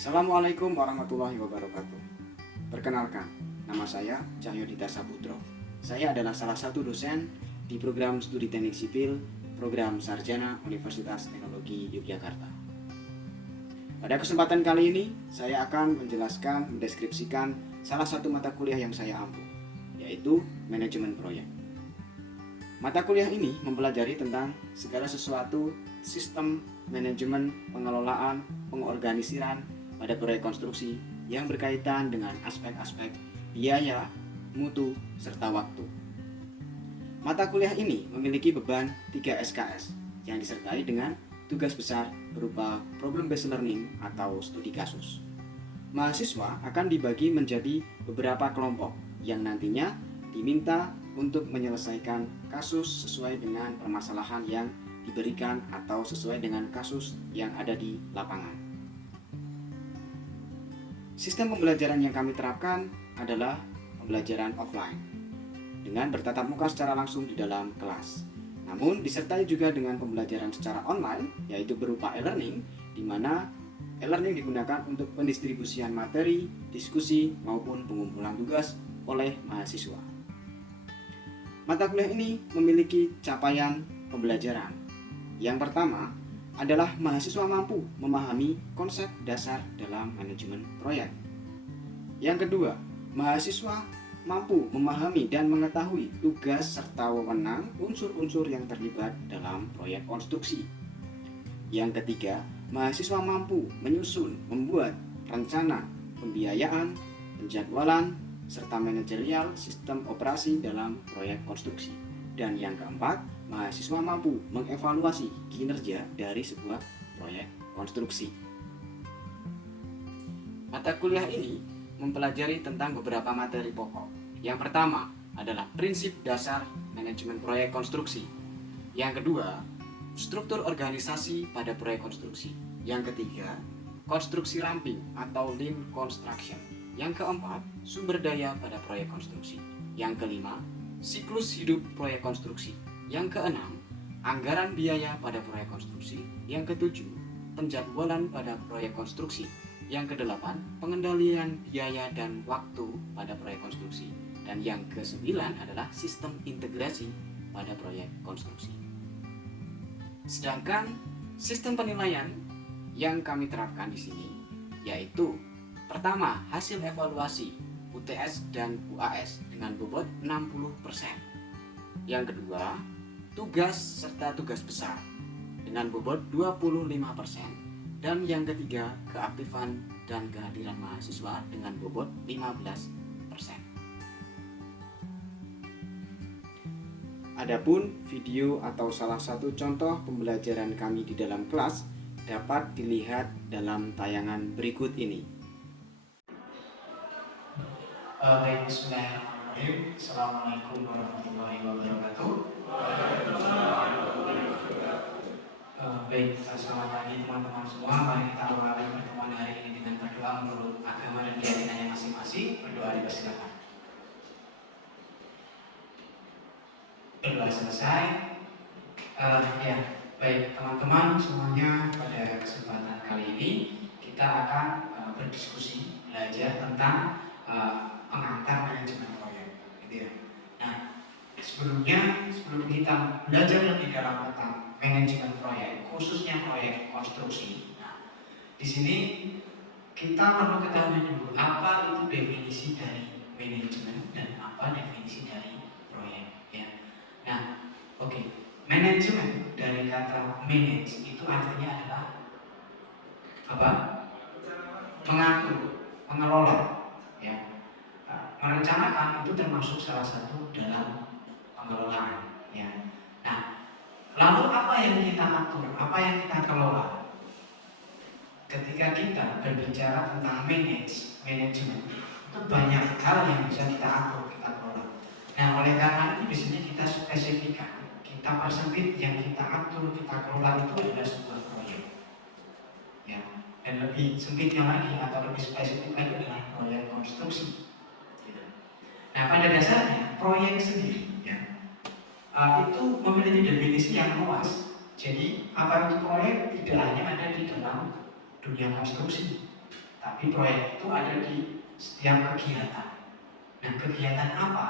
Assalamualaikum warahmatullahi wabarakatuh. Perkenalkan, nama saya Cahyodita Saputro. Saya adalah salah satu dosen di program studi teknik sipil, program sarjana Universitas Teknologi Yogyakarta. Pada kesempatan kali ini, saya akan mendeskripsikan salah satu mata kuliah yang saya ampu, yaitu manajemen proyek. Mata kuliah ini mempelajari tentang segala sesuatu sistem manajemen, pengelolaan, pengorganisiran pada proyek konstruksi yang berkaitan dengan aspek-aspek biaya, mutu, serta waktu. Mata kuliah ini memiliki beban 3 SKS yang disertai dengan tugas besar berupa problem based learning atau studi kasus. Mahasiswa akan dibagi menjadi beberapa kelompok yang nantinya diminta untuk menyelesaikan kasus sesuai dengan permasalahan yang diberikan atau sesuai dengan kasus yang ada di lapangan. Sistem pembelajaran yang kami terapkan adalah pembelajaran offline dengan bertatap muka secara langsung di dalam kelas. Namun disertai juga dengan pembelajaran secara online, yaitu berupa e-learning, di mana e-learning digunakan untuk pendistribusian materi, diskusi, maupun pengumpulan tugas oleh mahasiswa. Mata kuliah ini memiliki capaian pembelajaran. Yang pertama adalah mahasiswa mampu memahami konsep dasar dalam manajemen proyek. Yang kedua, mahasiswa mampu memahami dan mengetahui tugas serta wewenang unsur-unsur yang terlibat dalam proyek konstruksi. Yang ketiga, mahasiswa mampu menyusun, membuat rencana pembiayaan, penjadwalan, serta manajerial sistem operasi dalam proyek konstruksi. Dan yang keempat, mahasiswa mampu mengevaluasi kinerja dari sebuah proyek konstruksi. Mata kuliah ini mempelajari tentang beberapa materi pokok. Yang pertama adalah prinsip dasar manajemen proyek konstruksi. Yang kedua, struktur organisasi pada proyek konstruksi. Yang ketiga, konstruksi ramping atau lean construction. Yang keempat, sumber daya pada proyek konstruksi. Yang kelima, siklus hidup proyek konstruksi. Yang keenam, anggaran biaya pada proyek konstruksi. Yang ketujuh, penjadwalan pada proyek konstruksi. Yang kedelapan, pengendalian biaya dan waktu pada proyek konstruksi. Dan yang kesembilan adalah sistem integrasi pada proyek konstruksi. Sedangkan sistem penilaian yang kami terapkan di sini yaitu pertama, hasil evaluasi UTS dan UAS dengan bobot 60%. Yang kedua, tugas serta tugas besar dengan bobot 25%. Dan yang ketiga, keaktifan dan kehadiran mahasiswa dengan bobot 15%. Adapun video atau salah satu contoh pembelajaran kami di dalam kelas dapat dilihat dalam tayangan berikut ini. Baik, bismillahirrahmanirrahim. Assalamualaikum warahmatullahi wabarakatuh. Baik, selamat pagi teman-teman semua. Mari kita awali pertemuan hari ini dengan berdoa menurut agama dan keyakinannya masing-masing. Berdoa dipersilakan. Berdoa selesai. Ya, baik teman-teman semuanya, pada kesempatan kali ini kita akan berdiskusi, belajar tentang pengantar manajemen proyek, gitu ya. Nah, sebelum kita belajar lebih dalam tentang manajemen proyek, khususnya proyek konstruksi, nah, di sini kita perlu ketahui dulu apa itu definisi dari manajemen dan apa definisi dari proyek, ya. Nah, oke. Manajemen dari kata manage itu artinya adalah apa? Mengatur, mengelola, ya. Merencanakan itu termasuk salah satu dalam pengelolaan, ya. Nah, lalu apa yang kita atur, apa yang kita kelola? Ketika kita berbicara tentang manajemen, itu banyak hal yang bisa kita atur, kita kelola. Nah, oleh karena itu di sini kita spesifikkan, kita persempit yang kita atur, kita kelola itu adalah sebuah proyek, ya. Dan lebih sempitnya lagi atau lebih spesifik lagi adalah proyek konstruksi. Nah, pada dasarnya proyek sendiri, ya, itu memiliki definisi yang luas. Jadi apa itu proyek tidak hanya ada di dalam dunia konstruksi, tapi proyek itu ada di setiap kegiatan. Nah, kegiatan apa?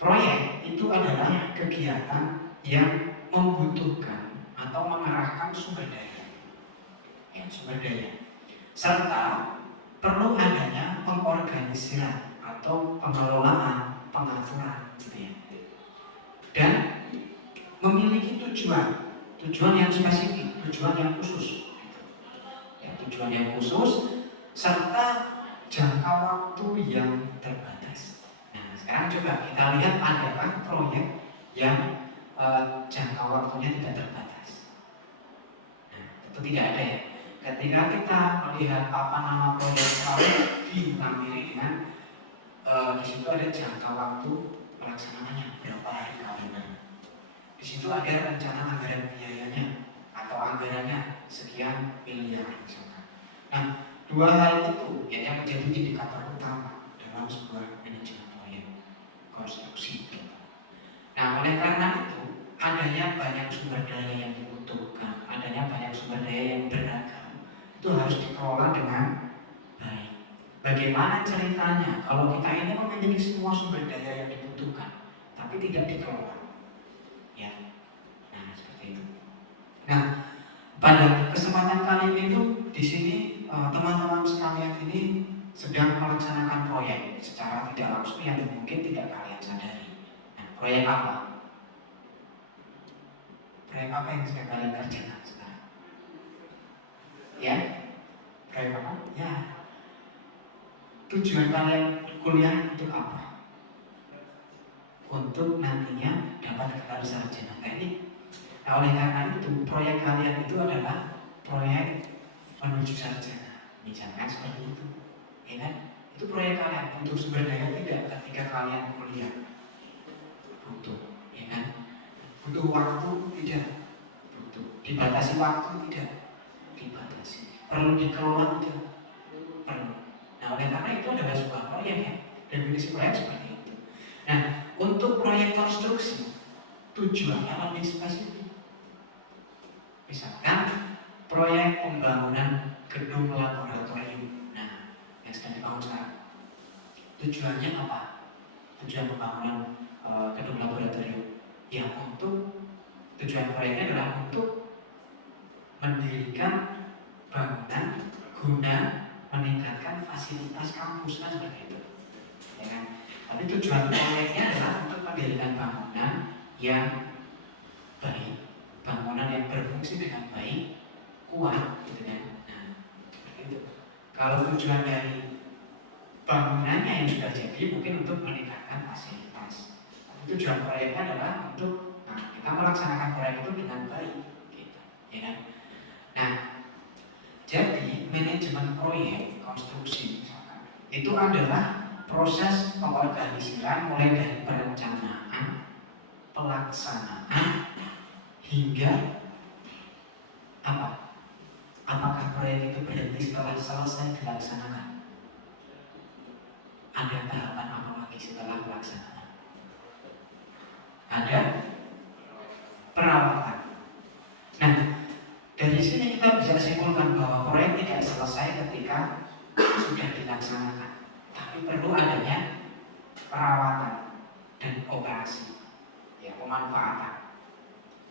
Proyek itu adalah kegiatan yang membutuhkan atau mengerahkan sumber daya, sumber daya, serta perlu adanya pengorganisiran atau pengelolaan, pengaturan, gitu ya. Dan memiliki tujuan yang spesifik, tujuan yang khusus, tujuan yang khusus, serta jangka waktu yang terbatas. Nah, sekarang coba kita lihat adakah proyek yang jangka waktunya tidak terbatas. Nah, itu tidak ada ya. Ketika kita melihat apa nama proyek selalu dilampiri dengan di situ ada jangka waktu pelaksanaannya berapa hari kawinan. Di situ ada rencana anggaran biayanya atau anggarannya sekian miliar misalkan. Nah, dua hal itu yang menjadi indikator utama dalam sebuah manajemen proyek konstruksi. Nah, oleh karena itu adanya banyak sumber daya yang dibutuhkan, adanya banyak sumber daya yang beragam, itu harus dikelola dengan baik. Bagaimana ceritanya kalau kita ini memiliki semua sumber daya yang dibutuhkan, tapi tidak dikelola? Ya, nah seperti itu. Nah, pada kesempatan kali ini tuh di sini teman-teman sekalian ini sedang melaksanakan proyek secara tidak langsung yang mungkin tidak kalian sadari. Nah, proyek apa? Proyek apa yang sedang kalian kerjakan sekarang? Ya, proyek apa? Ya, tujuan kalian kuliah untuk apa? Untuk nantinya dapat gelar sarjana teknik. Nah, oleh karena itu proyek kalian itu adalah proyek menuju sarjana, misalkan seperti itu, ya kan? Itu proyek kalian butuh sumber daya tidak ketika kalian kuliah? Butuh, ya kan? Butuh waktu tidak? Butuh. Dibatasi waktu tidak? Dibatasi. Perlu dikelola tidak? Perlu. Nah, oleh karena itu adalah sebuah proyek ya. Definisi proyek seperti itu. Nah, untuk proyek konstruksi tujuannya lebih spesifik. Misalkan proyek pembangunan gedung laboratorium. Nah, yang sedang dibangun sekarang. Tujuannya apa? Tujuan pembangunan gedung laboratorium. Ya, untuk tujuan proyeknya adalah untuk mendirikan bangunan guna meningkatkan fasilitas kampus kan seperti itu. Ya kan? Tapi tujuan proyeknya adalah untuk mendirikan bangunan yang baik, bangunan yang berfungsi dengan baik, kuat, gitu kan. Nah, itu. Kalau tujuan dari bangunannya yang sudah jadi mungkin untuk meningkatkan fasilitas. Tujuan proyeknya adalah untuk kita melaksanakan proyek itu dengan baik, gitu, ya kan. Nah, jadi manajemen proyek konstruksi misalkan itu adalah proses pengorganisiran mulai dari perencanaan, pelaksanaan hingga apa? Apakah proyek itu berhenti setelah selesai dilaksanakan? Ada tahapan apa lagi setelah pelaksanaan? Ada perawatan. Nah, dari sini kita bisa simpulkan bahwa proyek tidak selesai ketika sudah dilaksanakan, tapi perlu adanya perawatan dan operasi, ya, pemanfaatan.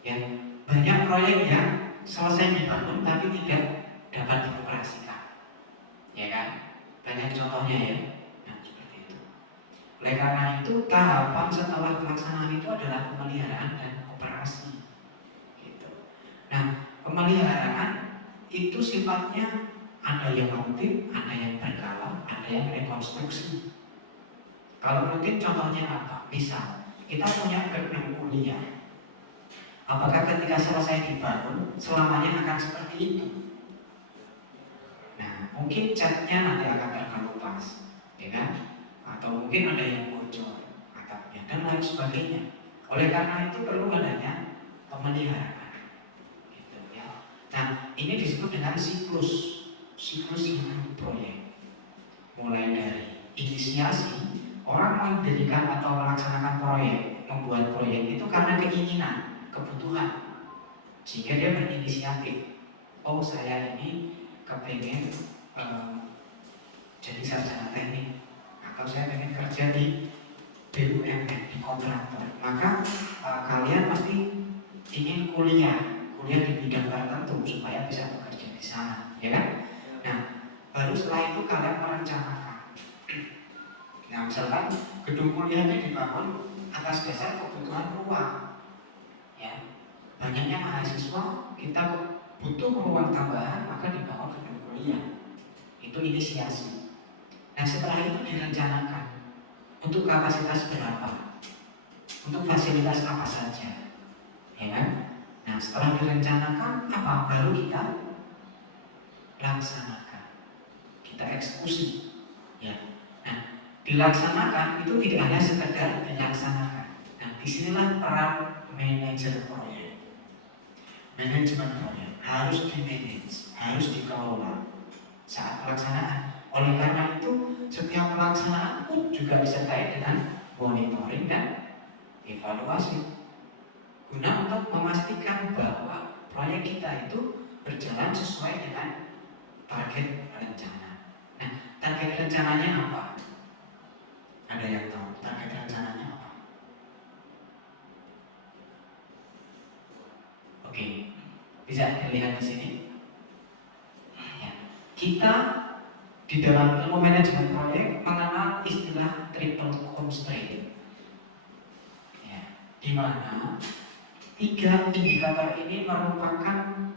Ya, banyak proyek yang selesai dibangun tapi tidak dapat dioperasikan, ya kan? Banyak contohnya ya. Nah, seperti itu. Oleh karena itu tahapan setelah pelaksanaan itu adalah pemeliharaan dan operasi, gitu. Nah, pemeliharaan itu sifatnya ada yang rutin, ada yang berkala, ada yang rekonstruksi. Kalau rutin contohnya apa? Misal kita punya gedung kuliah. Apakah ketika selesai dibangun selamanya akan seperti itu? Nah, mungkin catnya nanti akan terkelupas, ya kan? Atau mungkin ada yang bocor atapnya dan lain sebagainya. Oleh karena itu perlu adanya pemeliharaan, gitu ya. Nah, ini disebut dengan siklus hidup proyek. Mulai dari inisiasi, orang mendirikan atau melaksanakan proyek, membuat proyek itu karena keinginan, kebutuhan, sehingga dia berinisiatif. Oh, saya ini kepengen eh, jadi sarjana teknik, atau saya pengen kerja di BUMN, di kontraktor, maka kalian pasti ingin kuliah di bidang tertentu supaya bisa bekerja di sana, ya kan? Nah, baru setelah itu kalian merencanakan. Nah, misalkan gedung kuliahnya dibangun atas dasar kebutuhan ruang, ya. Banyaknya mahasiswa, kita butuh ruang tambahan, maka dibangun gedung kuliah. Itu inisiasi. Nah, setelah itu direncanakan untuk kapasitas berapa, untuk fasilitas apa saja, ya kan? Nah, setelah direncanakan apa baru kita laksanakan, kita eksekusi, ya. Nah, dilaksanakan itu tidak hanya sekedar dilaksanakan. Nah, disinilah peran manajer proyek. Manajemen proyek harus di-manage, harus dikelola saat pelaksanaan. Oleh karena itu, setiap pelaksanaan pun juga disertai dengan monitoring dan evaluasi, guna untuk memastikan bahwa proyek kita itu berjalan sesuai dengan target rencana. Nah, target rencananya apa? Ada yang tahu target rencananya apa? Oke, bisa dilihat di sini. Ya. Kita di dalam ilmu manajemen proyek mengenal istilah triple constraint, ya, di mana tiga indikator ini merupakan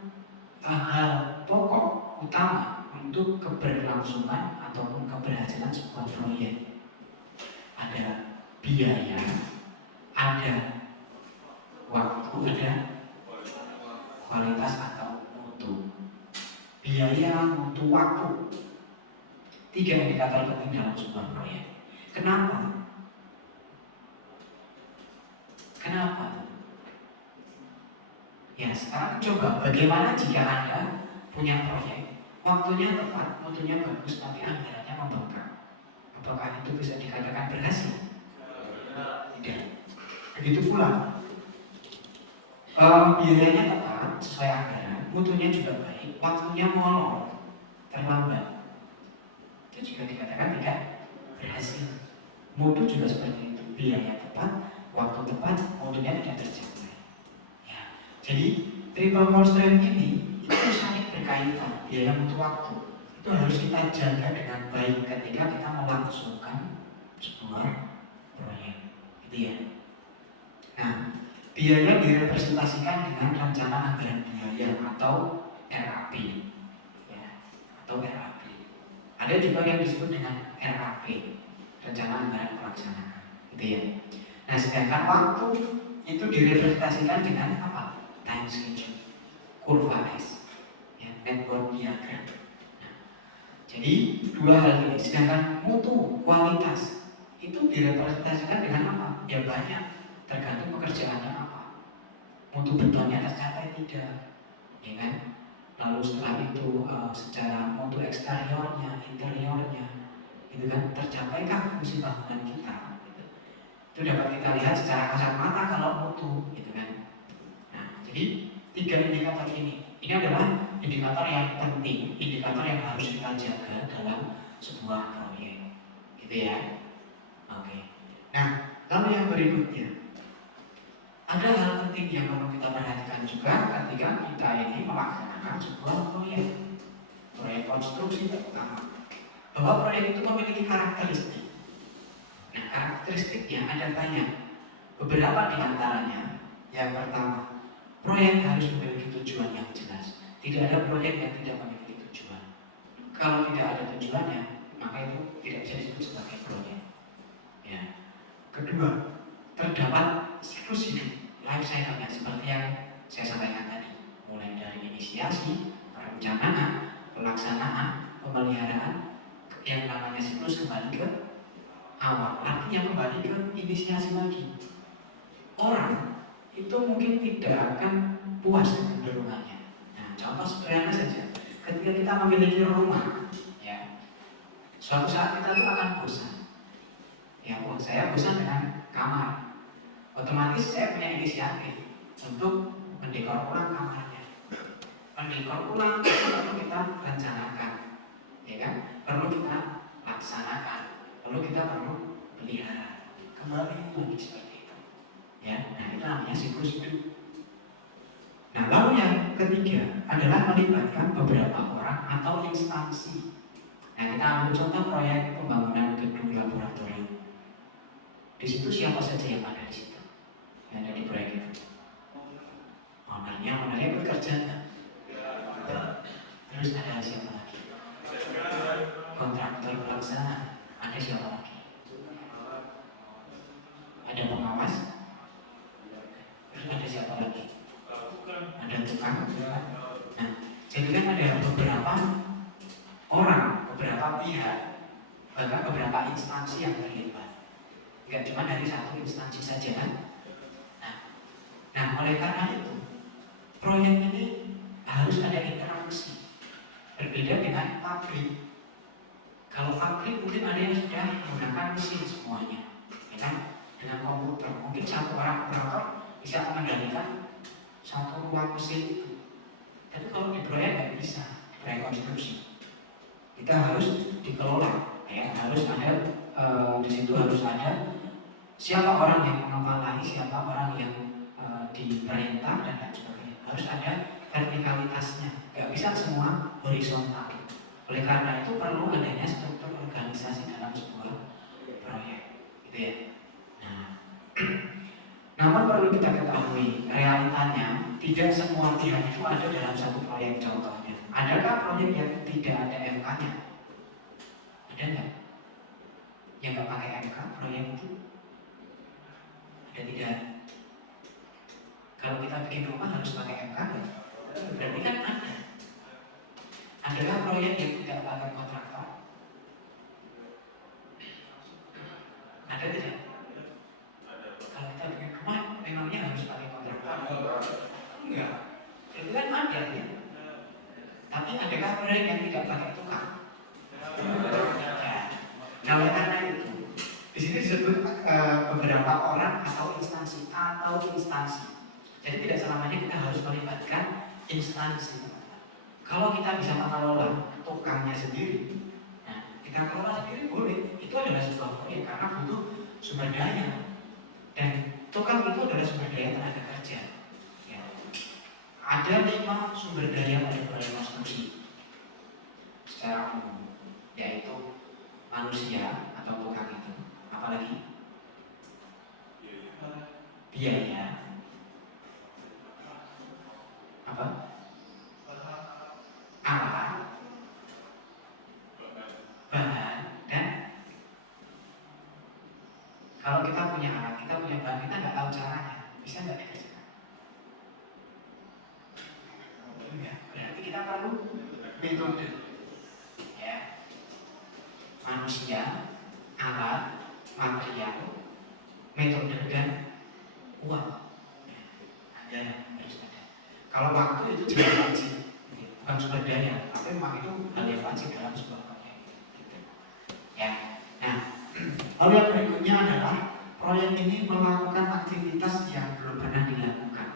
hal pokok utama untuk keberlangsungan ataupun keberhasilan sebuah proyek. Ada biaya, ada waktu, ada kualitas atau mutu. Biaya, mutu, waktu, tiga indikator penting dalam sebuah proyek. Kenapa? Kenapa? Ya, sekarang coba bagaimana jika Anda punya proyek, waktunya tepat, mutunya bagus, tapi anggarannya membengkak. Apakah itu bisa dikatakan berhasil? Tidak. Begitu pula, biayanya tepat, sesuai anggaran, mutunya juga baik, waktunya molor, terlambat. Itu juga dikatakan tidak berhasil. Mutu juga seperti itu, biaya tepat, waktu tepat, mutunya tidak tercapai. Ya. Jadi triple constraint ini itu sangat berkaitan, biaya mutu waktu. Itu harus kita jaga dengan baik ketika kita melangsungkan sebuah proyek, gitu ya. Nah, biaya direpresentasikan dengan rencana anggaran biaya atau RAP, ya, atau RAP. Ada juga yang disebut dengan RAP, rencana anggaran pelaksanaan, gitu ya. Nah, sedangkan waktu itu direpresentasikan dengan apa? Time schedule, kurva S, ya, network diagram. Nah, jadi dua hal ini. Sedangkan mutu, kualitas itu direpresentasikan dengan apa? Ya banyak, tergantung pekerjaannya apa. Mutu betonnya tercapai tidak, ya kan? Lalu setelah itu secara mutu eksteriornya, interiornya, itu kan tercapaikah fungsi bangunan kita? Gitu. Itu dapat kita lihat secara kasat mata kalau mutu, gitu kan? Nah, jadi tiga indikator ini adalah indikator yang penting, indikator yang harus kita jaga dalam sebuah proyek, gitu ya. Oke. Nah, lalu yang berikutnya, ada hal penting yang perlu kita perhatikan juga ketika kita ini melaksanakan sebuah proyek konstruksi terutama, bahwa proyek itu memiliki karakteristik. Nah, karakteristiknya ada banyak. Beberapa di antaranya, yang pertama, proyek harus memiliki tujuan yang jelas. Tidak ada proyek yang tidak memiliki tujuan. Kalau tidak ada tujuannya, maka itu tidak bisa disebut sebagai proyek. Ya. Kedua, terdapat siklus hidup, life cycle-nya seperti yang saya sampaikan tadi, mulai dari inisiasi, perencanaan, pelaksanaan, pemeliharaan, yang namanya siklus kembali ke awal, artinya kembali ke inisiasi lagi. Orang itu mungkin tidak akan puas dengan dorongannya. Nah, contoh sederhana saja, ketika kita memiliki rumah, ya, suatu saat kita itu akan bosan. Ya, saya bosan dengan kamar. Otomatis saya punya inisiatif untuk mendekor ulang kamarnya. Mendekor ulang itu perlu kita rencanakan. ya kan? Perlu kita laksanakan, perlu pelihara. Kembali lagi seperti itu. Ya, nah itu namanya siklus hidup. Nah, lalu yang ketiga adalah melibatkan beberapa orang atau instansi. Nah, kita ambil contoh proyek pembangunan gedung laboratorium. Di situ siapa saja yang ada di situ? Yang ada di proyek itu? Ownernya ikut kerja nggak? Terus ada siapa lagi? Kontraktor pelaksana. Ada siapa lagi? Ada pengawas. Terus ada siapa lagi? Ada tukang. Nah, jadi kan ada beberapa orang, beberapa pihak, bahkan beberapa instansi yang terlibat. Tidak cuma dari satu instansi saja kan? Nah, oleh karena itu proyek ini harus ada interaksi. Berbeda dengan pabrik. Kalau pabrik mungkin ada yang sudah menggunakan mesin semuanya, ya kan? Dengan komputer, mungkin satu orang operator bisa mengendalikan satu ruang mesin itu. Tapi kalau di proyek nggak bisa, proyek konstruksi. Kita harus dikelola, ya harus ada di situ harus ada siapa orang yang mengepalai, siapa orang yang diperintah dan lain sebagainya. Harus ada vertikalitasnya, nggak bisa semua horizontal. Oleh karena itu perlu adanya struktur organisasi dalam sebuah proyek, gitu ya. Nah, namun perlu kita ketahui realitanya tidak semua pihak itu ada dalam satu proyek. Contohnya, adakah proyek yang tidak ada MK-nya? Ada nggak? Yang nggak pakai MK proyek itu? Ada tidak? Kalau kita bikin rumah harus pakai MK nggak? Berarti kan ada. Adakah proyek yang tidak pakai kontraktor? Ada tidak? Kalau kita bikin rumah memangnya harus pakai kontraktor? Enggak. Itu kan ada ya. Tapi adakah proyek yang tidak pakai tukang? Nah, oleh karena itu, di sini disebut beberapa orang atau instansi. Jadi tidak selamanya kita harus melibatkan instansi. Kalau kita bisa mengelola tukangnya sendiri, nah kita kelola sendiri boleh. Itu adalah sebuah proyek karena butuh sumber daya. Dan tukang itu adalah sumber daya tenaga kerja. Ya. Ada 5 sumber daya pada proyek konstruksi secara umum, yaitu manusia atau tukang itu, apalagi biaya, apa? Alat, bahan, dan kalau kita punya alat, kita punya bahan, kita nggak tahu caranya, bisa nggak dikerjakan? Ya, berarti kita perlu metode, ya, manusia, alat, material, metode dan uang. Ada harus ada. Kalau waktu itu juga wajib, bukan sumber daya, tapi memang itu hal yang wajib dalam sebuah proyek. Gitu. Ya, nah, lalu yang berikutnya adalah proyek ini melakukan aktivitas yang belum pernah dilakukan.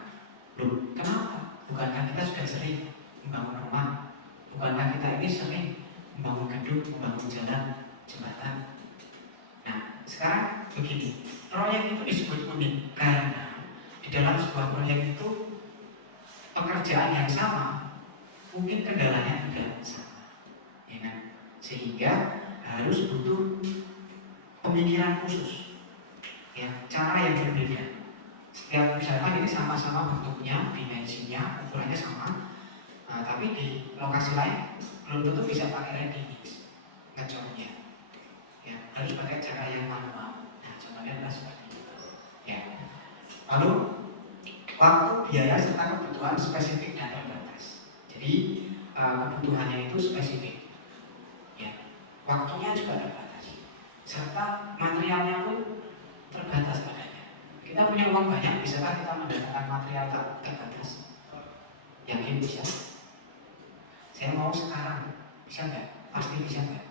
Loh, kenapa? Bukankah kita sudah sering membangun rumah? Bukankah kita ini sering membangun gedung, membangun jalan, jembatan? Nah, sekarang begini, proyek itu disebut unik karena di dalam sebuah proyek itu pekerjaan yang sama, mungkin kendalanya tidak sama, ya kan? Sehingga harus butuh pemikiran khusus, ya, cara yang berbeda. Setiap misalkan ini sama-sama bentuknya, dimensinya, ukurannya sama, tapi di lokasi lain belum tentu bisa pakai ready mix ngecornya, ya, harus pakai cara yang manual. Nah, contohnya adalah seperti itu, ya. Lalu waktu, biaya serta kebutuhan spesifik dan terbatas. Jadi kebutuhannya itu spesifik, ya. Waktunya juga terbatas, serta materialnya pun terbatas padanya. Kita punya uang banyak, bisakah kita mendatangkan material terbatas? Yakin bisa? Saya mau sekarang, bisa nggak? Pasti bisa nggak?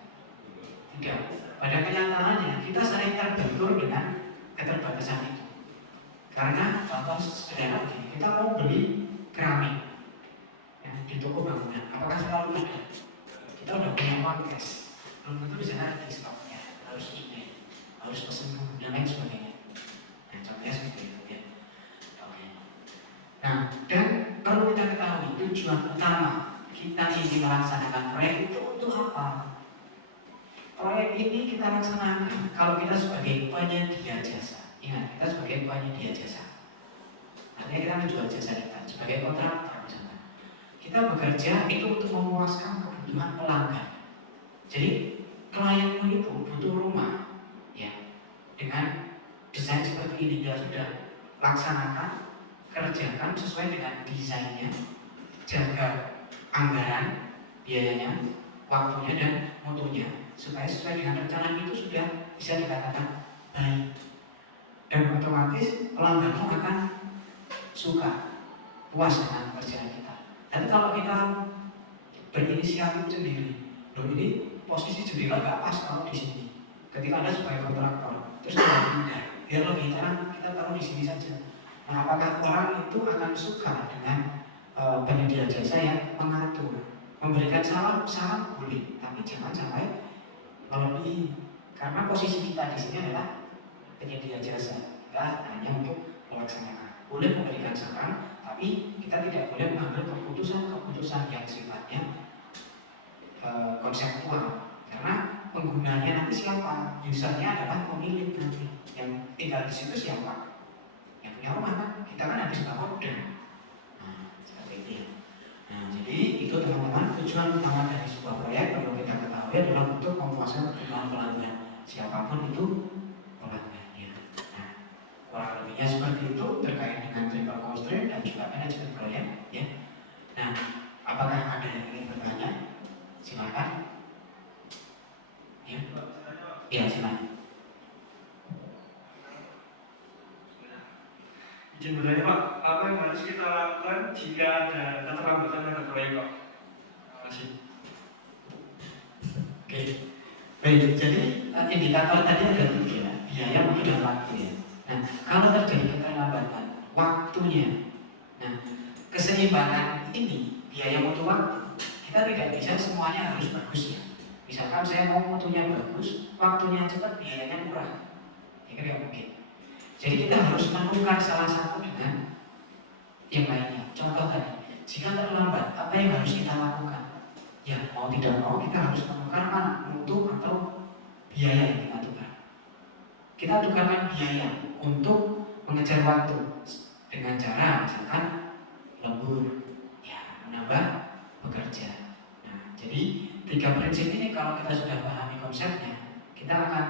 Tidak. Pada kenyataannya kita sering terbentur dengan keterbatasan itu. Karena contoh sederhana begini, kita mau beli keramik, ya, di toko bangunan, apakah selalu ada? kita udah punya uang cash, belum tentu di sana ada stoknya, harus ini, harus pesen dan lain sebagainya. Nah, contohnya seperti itu ya. Oke. Nah, dan perlu kita ketahui tujuan utama kita ini melaksanakan proyek itu untuk apa? Proyek ini kita laksanakan kalau kita sebagai penyedia jasa. Ingat, kita sebagai penyedia jasa. Artinya kita menjual jasa kita sebagai kontraktor misalkan. Kita bekerja itu untuk memuaskan kebutuhan pelanggan. Jadi klienmu itu butuh rumah, ya, dengan desain seperti ini dia sudah laksanakan, kerjakan sesuai dengan desainnya, jaga anggaran, biayanya, waktunya dan mutunya supaya sesuai dengan rencana itu sudah bisa dikatakan baik, dan otomatis pelangganmu akan suka, puas dengan kerjaan kita. Tapi kalau kita berinisiatif sendiri, loh ini posisi jendela nggak pas kalau di sini. Ketika Anda sebagai kontraktor, terus kita pindah, biar lebih terang kita taruh di sini saja. Nah, apakah orang itu akan suka dengan penyedia jasa yang mengatur, memberikan saran boleh, tapi jangan sampai melebihi. Karena posisi kita di sini adalah penyedia jasa, kita hanya untuk melaksanakan. Boleh memberikan saran, tapi kita tidak boleh mengambil keputusan yang sifatnya konseptual, karena penggunanya nanti siapa? Usernya adalah pemilik nanti, yang tinggal di situ siapa? Yang punya rumah kan? Kita kan habis bangun dan seperti itu ya. Nah, jadi itu teman-teman, tujuan utama dari sebuah proyek perlu kita ketahui adalah untuk memuaskan kebutuhan pelanggan, siapapun itu pelanggannya. Nah, kurang lebihnya seperti itu terkait dengan triple constraint dan juga manajemen proyek ya. Nah, apakah ada yang ingin bertanya? Silakan. Ya, iya silakan. Izin bertanya Pak, apa yang harus kita lakukan jika ada keterlambatan pada proyek Pak? Terima kasih. Oke, baik. Jadi indikator tadi ada 3, biaya, waktu dan waktu ya. Nah, kalau terjadi keterlambatan, waktunya. Nah, keseimbangan ini biaya mutu waktu. Kita tidak bisa semuanya harus bagus ya. Misalkan saya mau mutunya bagus, waktunya cepat, biayanya murah. Ya kan mungkin. Jadi kita harus menemukan salah satu dengan yang lainnya. Contoh tadi, jika terlambat, apa yang harus kita lakukan? Ya, mau tidak mau kita harus menemukan mana mutu atau biaya yang kita tukar. Kita tukarkan biaya untuk mengejar waktu dengan cara misalkan lembur, ya, menambah bekerja. Nah, jadi 3 prinsip ini kalau kita sudah pahami konsepnya, kita akan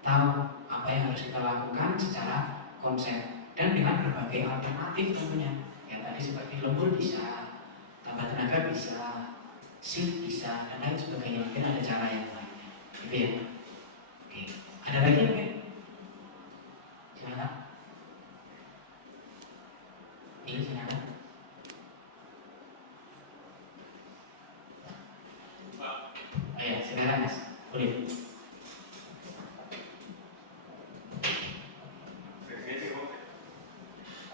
tahu apa yang harus kita lakukan secara konsep dan dengan berbagai alternatif tentunya. Ya tadi seperti lembur bisa, tambah tenaga bisa, shift bisa, dan lain sebagainya. Mungkin ada cara yang lainnya, gitu ya. Oke, ada lagi mungkin? Silakan. Iya silakan. Iya silakan Mas, boleh.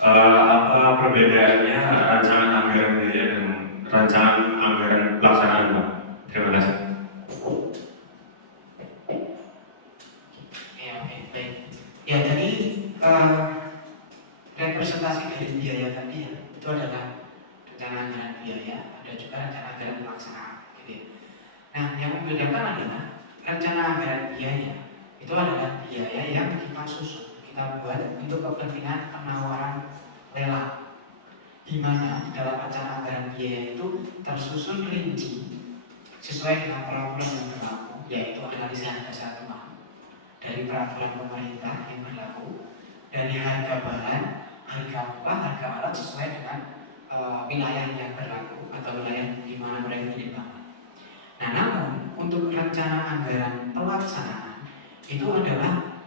Apa perbedaannya rancangan anggaran biaya dan rancangan anggaran pelaksanaan Pak? Terima kasih. Ya, oke, baik. Ya, jadi representasi dari biaya tadi ya, itu adalah rencana anggaran biaya, ada juga rencana anggaran pelaksanaan, gitu ya. Nah, yang membedakan adalah rencana anggaran biaya itu adalah biaya yang kita susun, kita buat untuk kepentingan penawaran lelang, di mana di dalam rencana anggaran biaya itu tersusun rinci sesuai dengan peraturan yang berlaku, yaitu analisa harga satu dari peraturan pemerintah yang berlaku, dari harga bahan, harga upah, harga alat sesuai dengan wilayah yang berlaku atau wilayah di mana mereka dibangun. Nah, namun untuk rencana anggaran pelaksanaan itu adalah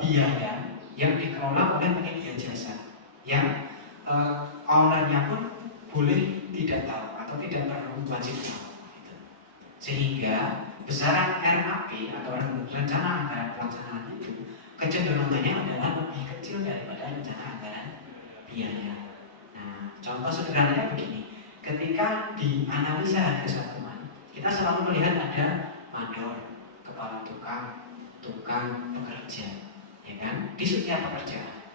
biaya yang dikelola oleh penyedia jasa, yang ownernya pun boleh tidak tahu atau tidak perlu wajib tahu. Gitu. Sehingga besaran RAP atau rencana anggaran pelaksanaan itu kecenderungannya adalah lebih kecil daripada rencana anggaran biaya. Nah, contoh sederhananya begini, ketika di analisa harga satuan kita kita selalu melihat ada mandor, kepala tukang, tukang pekerja, ya kan, di setiap pekerjaan.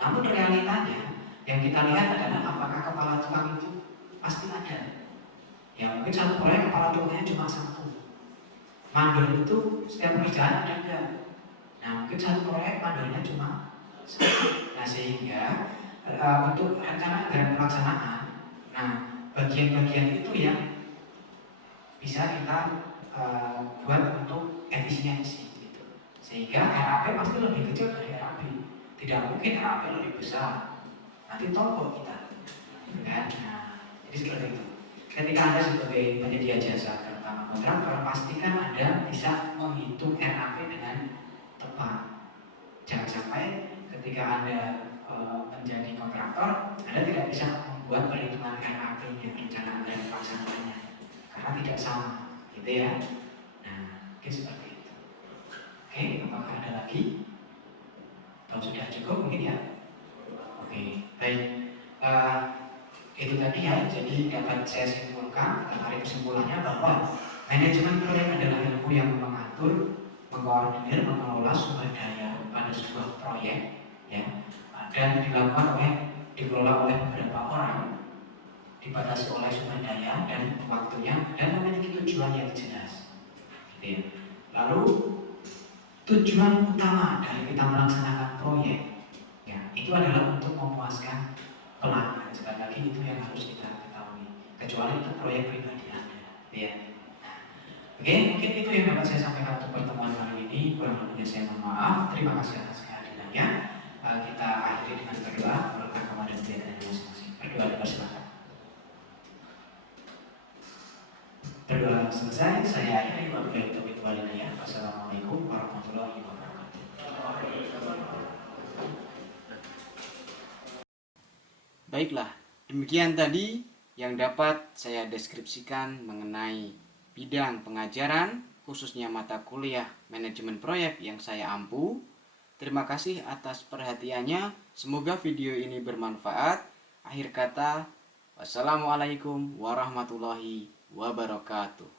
Namun realitanya yang kita lihat adalah apakah kepala tukang itu pasti ada. Ya mungkin satu proyek kepala tukangnya cuma satu. Mandor itu setiap pekerjaan ada enggak? Nah mungkin satu proyek mandornya cuma satu. Nah sehingga untuk rencana anggaran pelaksanaan, nah bagian-bagian itu yang bisa kita buat untuk efisiensi gitu. Sehingga RAP pasti lebih kecil dari RAP. Tidak mungkin RAP lebih besar. Nanti toko kita. Kan? Nah, jadi seperti itu. Ketika Anda sebagai penyedia jasa terutama kontraktor, pastikan Anda bisa menghitung RAP dengan tepat. Jangan sampai ketika Anda menjadi kontraktor, Anda tidak bisa membuat perhitungan RAP-nya, rencana anggaran pelaksanaannya, karena tidak sama, gitu ya. Nah, mungkin seperti itu. Oke, apakah ada lagi? Atau sudah cukup mungkin ya? Oke, baik. Itu tadi ya, jadi dapat saya simpulkan, kita tarik kesimpulannya bahwa manajemen proyek adalah ilmu yang mengatur, mengkoordinir, mengelola sumber daya pada sebuah proyek, ya, dan dikelola oleh beberapa orang, dibatasi oleh sumber daya dan waktunya, dan memiliki tujuan yang jelas. Gitu ya. Lalu tujuan utama dari kita melaksanakan proyek, ya, itu adalah untuk memuaskan pelanggan. Sekali lagi itu yang harus kita ketahui. Kecuali itu proyek pribadi Anda, ya. Nah, oke, mungkin itu yang dapat saya sampaikan untuk pertemuan kali ini. Kurang lebihnya saya mohon maaf. Terima kasih atas kehadirannya. Kita akhiri dengan berdoa. Berkah kepada Tuhan masing-masing. Berdoa dipersilakan. Berdoa selesai. Saya akhiri. Wabillahi taufiq wal hidayah. Wassalamualaikum warahmatullahi wabarakatuh. Baiklah, demikian tadi yang dapat saya deskripsikan mengenai bidang pengajaran, khususnya mata kuliah manajemen proyek yang saya ampu. Terima kasih atas perhatiannya. Semoga video ini bermanfaat. Akhir kata, wassalamualaikum warahmatullahi wabarakatuh.